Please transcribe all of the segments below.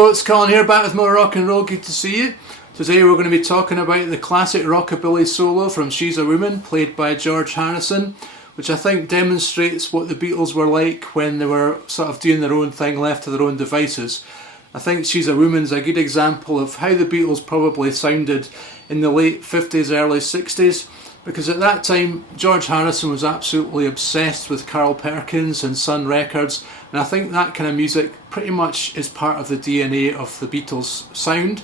folks, Colin here, back with more rock and roll. Good to see you. Today we're going to be talking about the classic Rockabilly solo from She's a Woman, played by George Harrison, which I think demonstrates what the Beatles were like when they were sort of doing their own thing, left to their own devices. I think She's a Woman's a good example of how the Beatles probably sounded in the late 50s, early 60s, because at that time George Harrison was absolutely obsessed with Carl Perkins and Sun Records, and I think that kind of music pretty much is part of the DNA of the Beatles sound.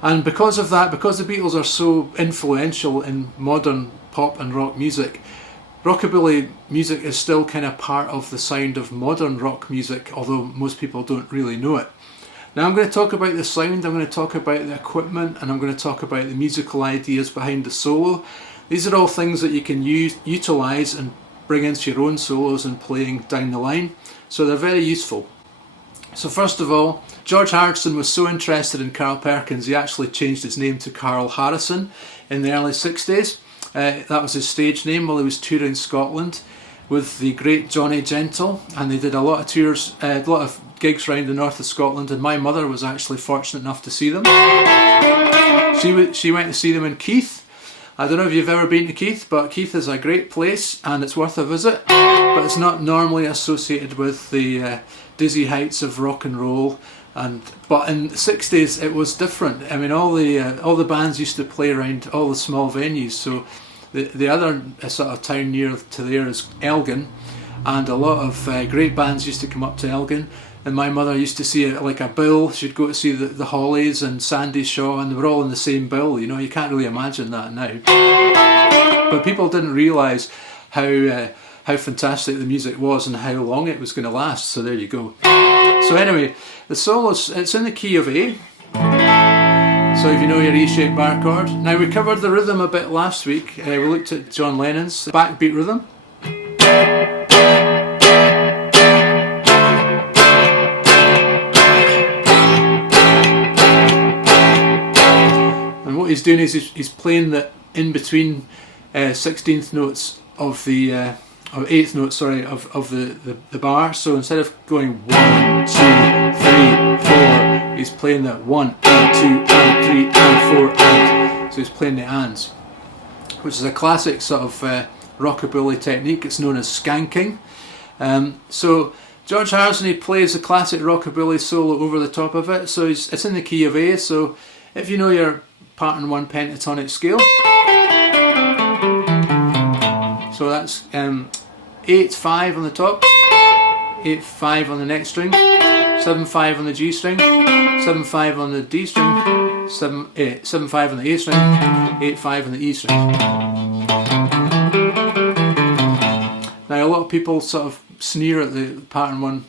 And because of that, because the Beatles are so influential in modern pop and rock music, Rockabilly music is still kind of part of the sound of modern rock music, although most people don't really know it. Now I'm going to talk about the sound, I'm going to talk about the equipment, and I'm going to talk about the musical ideas behind the solo. These are all things that you can utilise and bring into your own solos and playing down the line, so they're very useful. So first of all, George Harrison was so interested in Carl Perkins he actually changed his name to Carl Harrison in the early 60s. That was his stage name while he was touring Scotland with the great Johnny Gentle, and they did a lot of tours, a lot of gigs around the north of Scotland, and my mother was actually fortunate enough to see them. She went to see them in Keith. I don't know if you've ever been to Keith, but Keith is a great place and it's worth a visit, but it's not normally associated with the dizzy heights of rock and roll. But in the 60s it was different. I mean, all the bands used to play around all the small venues. So the other sort of town near to there is Elgin, and a lot of great bands used to come up to Elgin. And my mother used to see it like a bill. She'd go to see the Hollies and Sandy Shaw, and they were all in the same bill. You know, you can't really imagine that now. But people didn't realise how fantastic the music was and how long it was going to last. So there you go. So anyway, the solo, it's in the key of A. So if you know your E-shaped bar chord. Now we covered the rhythm a bit last week. We looked at John Lennon's backbeat rhythm. And what he's doing is he's playing the in between 16th notes of the or 8th note, sorry, of the bar. So instead of going 1, 2, 3, 4, he's playing that 1 and 2 and 3 and 4 and. So he's playing the ands, which is a classic sort of rockabilly technique. It's known as skanking. So George Harrison, he plays the classic rockabilly solo over the top of it. So it's in the key of A. So if you know your pattern 1 pentatonic scale, so that's 8-5 on the top, 8-5 on the next string, 7-5 on the G string, 7-5 on the D string, 7-5 on the A string, 8-5 on the E string. Now a lot of people sort of sneer at the pattern 1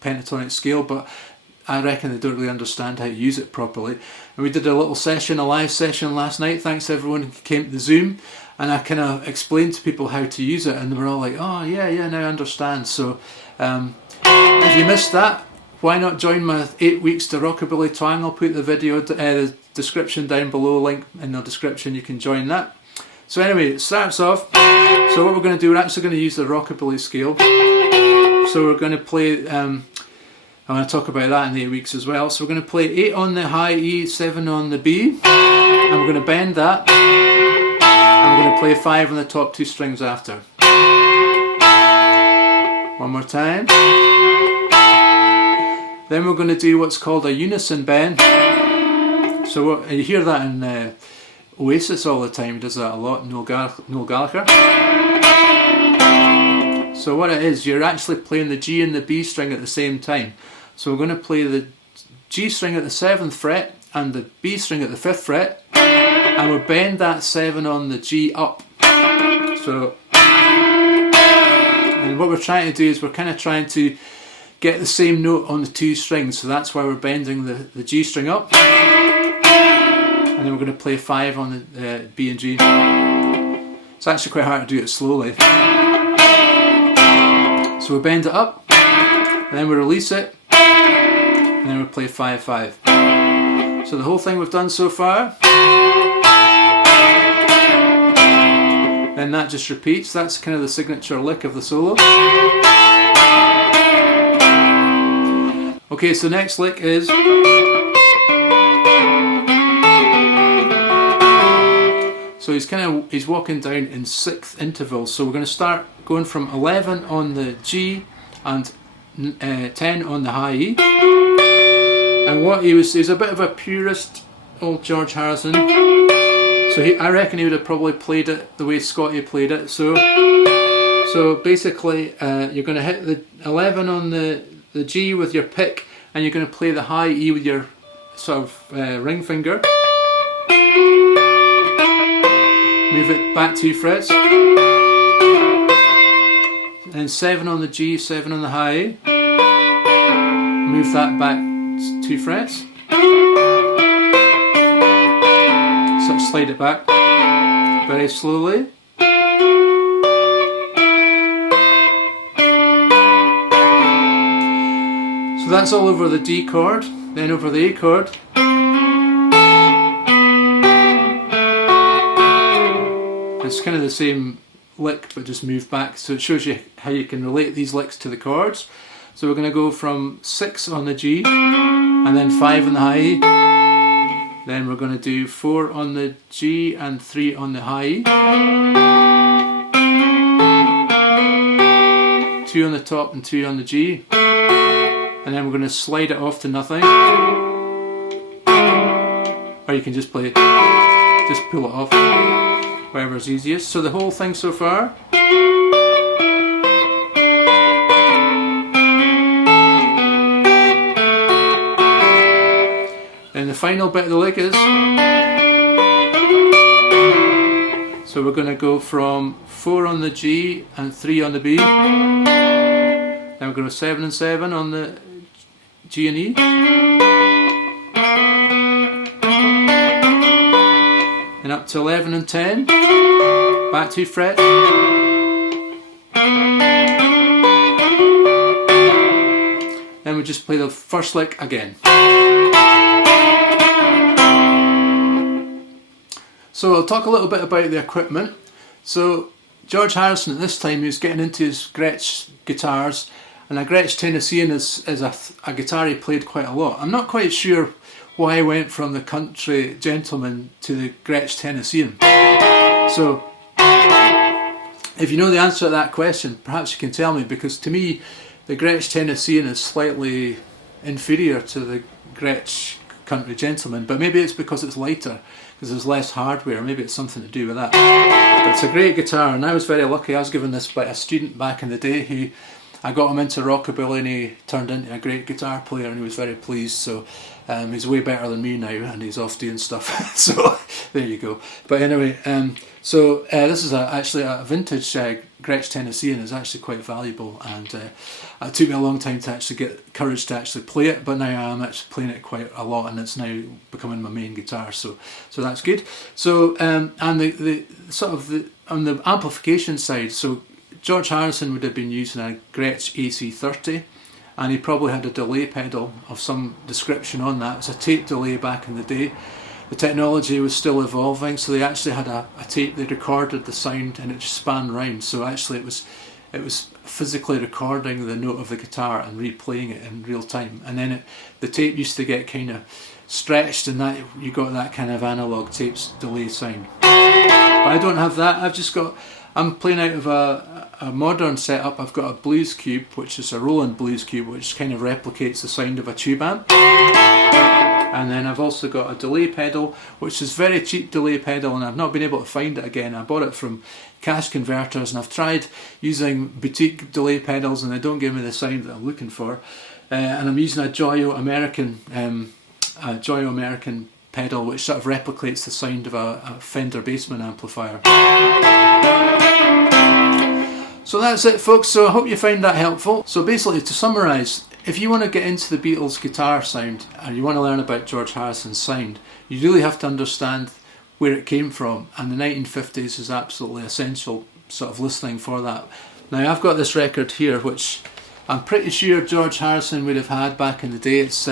pentatonic scale, but I reckon they don't really understand how to use it properly. And we did a little session, a live session last night, thanks to everyone who came to the Zoom, and I kind of explained to people how to use it, and they were all like, oh yeah, now I understand. So if you missed that, why not join my 8 weeks to Rockabilly Twang? I'll put the video, the description down below, link in the description, you can join that. So anyway, it starts off, so what we're going to do, we're actually going to use the Rockabilly scale. So we're going to play, I'm going to talk about that in the 8 weeks as well. So we're going to play 8 on the high E, 7 on the B, and we're going to bend that, and we're going to play 5 on the top 2 strings after. One more time. Then we're going to do what's called a unison bend. So you hear that in Oasis all the time, does that a lot, Noel Gallagher. So what it is, you're actually playing the G and the B string at the same time. So we're going to play the G string at the 7th fret and the B string at the 5th fret, and we'll bend that 7 on the G up. So, and what we're trying to do is we're kind of trying to get the same note on the 2 strings, so that's why we're bending the G string up, and then we're going to play 5 on the B and G. It's actually quite hard to do it slowly. So we bend it up, and then we release it, and then we play 5-5. So the whole thing we've done so far, then that just repeats. That's kind of the signature lick of the solo. Okay, so next lick is... So he's walking down in 6th intervals. So we're going to start going from 11 on the G and 10 on the high E. And what he's a bit of a purist, old George Harrison. So I reckon he would have probably played it the way Scotty played it. So basically you're going to hit the 11 on the G with your pick, and you're going to play the high E with your sort of ring finger. Move it back 2 frets. Then 7 on the G, 7 on the high E. Move that back 2 frets. Sort of slide it back very slowly. So that's all over the D chord, then over the A chord. It's kind of the same lick but just moved back, so it shows you how you can relate these licks to the chords. So we're going to go from 6 on the G and then 5 on the high E. Then we're going to do 4 on the G and 3 on the high E. 2 on the top and 2 on the G. And then we're going to slide it off to nothing. Or you can just play, just pull it off, whatever's easiest. So the whole thing so far. And the final bit of the lick is, so we're going to go from 4 on the G and 3 on the B. Then we're going to 7 and 7 on the G and E. And up to 11 and 10. Back 2 frets. Then we just play the first lick again. So I'll talk a little bit about the equipment. So George Harrison at this time, he was getting into his Gretsch guitars, and a Gretsch Tennessean is a guitar he played quite a lot. I'm not quite sure why I went from the country gentleman to the Gretsch Tennessean. So if you know the answer to that question, perhaps you can tell me, because to me the Gretsch Tennessean is slightly inferior to the Gretsch country gentleman, but maybe it's because it's lighter, because there's less hardware. Maybe it's something to do with that. But it's a great guitar, and I was very lucky. I was given this by a student back in the day who, I got him into rockabilly, and he turned into a great guitar player, and he was very pleased. So he's way better than me now, and he's off doing stuff. So there you go. But anyway, this is actually a vintage Gretsch Tennessean. Is actually quite valuable, and it took me a long time to actually get courage to actually play it. But now I am actually playing it quite a lot, and it's now becoming my main guitar. So that's good. So and the sort of on the amplification side, so George Harrison would have been using a Gretsch AC30, and he probably had a delay pedal of some description on that. It was a tape delay back in the day. The technology was still evolving, so they actually had a tape. They recorded the sound and it just span round. So actually it was physically recording the note of the guitar and replaying it in real time. And then the tape used to get kind of stretched, and that you got that kind of analog tapes delay sound. But I don't have that. I'm playing out of a modern setup. I've got a Blues Cube, which is a Roland Blues Cube, which kind of replicates the sound of a tube amp. And then I've also got a delay pedal, which is very cheap delay pedal, and I've not been able to find it again. I bought it from Cash Converters, and I've tried using boutique delay pedals, and they don't give me the sound that I'm looking for. And I'm using a Joyo American pedal, which sort of replicates the sound of a Fender Bassman amplifier. So that's it, folks. So I hope you find that helpful. So basically, to summarise, if you want to get into the Beatles guitar sound and you want to learn about George Harrison's sound, you really have to understand where it came from, and the 1950s is absolutely essential sort of listening for that. Now I've got this record here, which I'm pretty sure George Harrison would have had back in the day. It's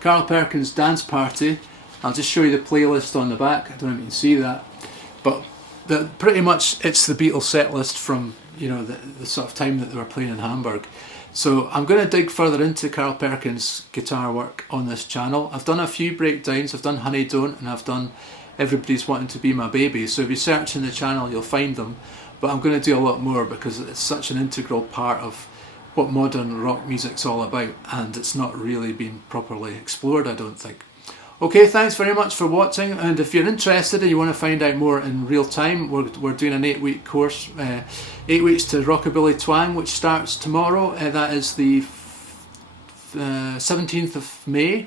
Carl Perkins' Dance Party. I'll just show you the playlist on the back. I don't know if you can see that, but pretty much it's the Beatles set list from the sort of time that they were playing in Hamburg. So I'm going to dig further into Carl Perkins' guitar work on this channel. I've done a few breakdowns, I've done Honey Don't, and I've done Everybody's Wanting to Be My Baby, so if you search in the channel you'll find them, but I'm going to do a lot more because it's such an integral part of what modern rock music's all about, and it's not really been properly explored, I don't think. Okay, thanks very much for watching, and if you're interested and you want to find out more in real time, we're doing an 8-week course, 8 weeks to Rockabilly Twang, which starts tomorrow. That is the 17th of May,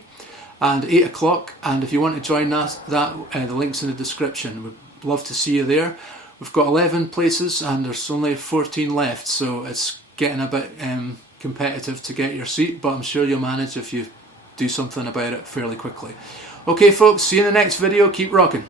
and 8 o'clock, and if you want to join that, the link's in the description. We'd love to see you there. We've got 11 places and there's only 14 left, so it's getting a bit competitive to get your seat, but I'm sure you'll manage if you do something about it fairly quickly. Okay folks, see you in the next video, keep rocking.